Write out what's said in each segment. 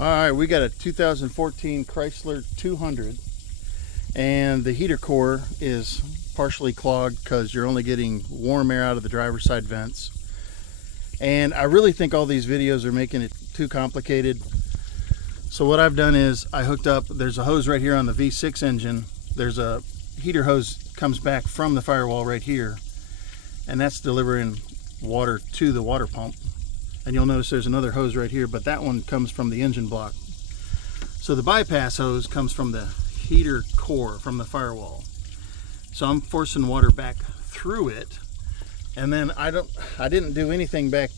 All right, we got a 2014 Chrysler 200, and the heater core is partially clogged because you're only getting warm air out of the driver's side vents. And I really think all these videos are making it too complicated. So what I've done is I hooked up, there's a hose right here on the V6 engine. There's a heater hose comes back from the firewall right here, and that's delivering water to the water pump. And you'll notice there's another hose right here, but that one comes from the engine block. So the bypass hose comes from the heater core, from the firewall. So I'm forcing water back through it. And then I didn't do anything back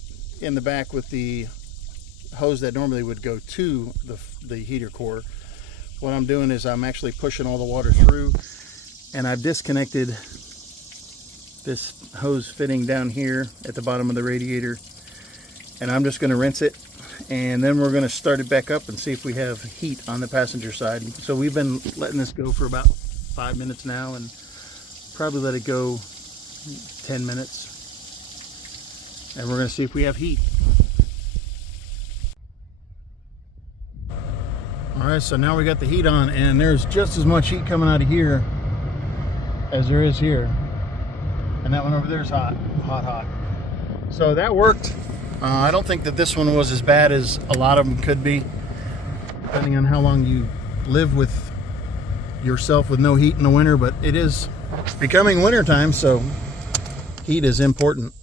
in the back with the hose that normally would go to the heater core. What I'm doing is I'm actually pushing all the water through, and I've disconnected this hose fitting down here at the bottom of the radiator. And I'm just going to rinse it, and then we're going to start it back up and see if we have heat on the passenger side. So we've been letting this go for about 5 minutes now, and probably let it go 10 minutes, and we're going to see if we have heat. Alright, so now we got the heat on, and there's just as much heat coming out of here as there is here. And that one over there is hot, hot, hot. So that worked. I don't think that this one was as bad as a lot of them could be, depending on how long you live with yourself with no heat in the winter, but it is becoming winter time, so heat is important.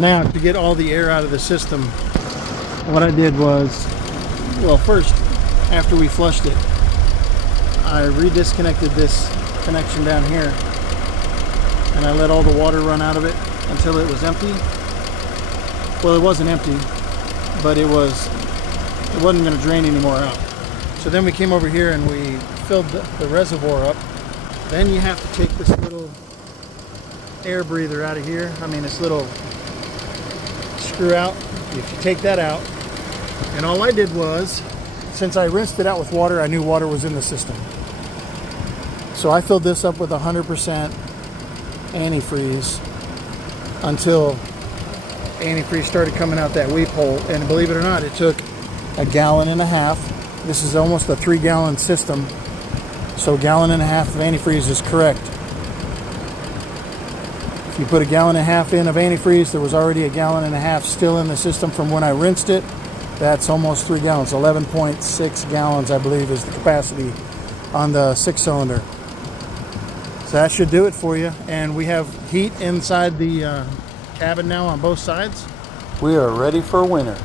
Now, to get all the air out of the system, what I did was, well, first, after we flushed it, I redisconnected this connection down here, and I let all the water run out of it until it was empty. Well, it wasn't empty, but it wasn't going to drain anymore out. So then we came over here and we filled the reservoir up. Then you have to take this little air breather out of here. I mean, this little screw out. If you take that out, and all I did was, since I rinsed it out with water, I knew water was in the system. So I filled this up with 100% antifreeze until antifreeze started coming out that weep hole. And believe it or not, it took 1.5 gallons. This is almost a 3-gallon system, so 1.5 gallons of antifreeze is correct. If you put 1.5 gallons in of antifreeze, there was already 1.5 gallons still in the system from when I rinsed it. That's almost 3 gallons. 11.6 gallons, I believe, is the capacity on the 6-cylinder. So that should do it for you. And we have heat inside the cabin now on both sides. We are ready for winter.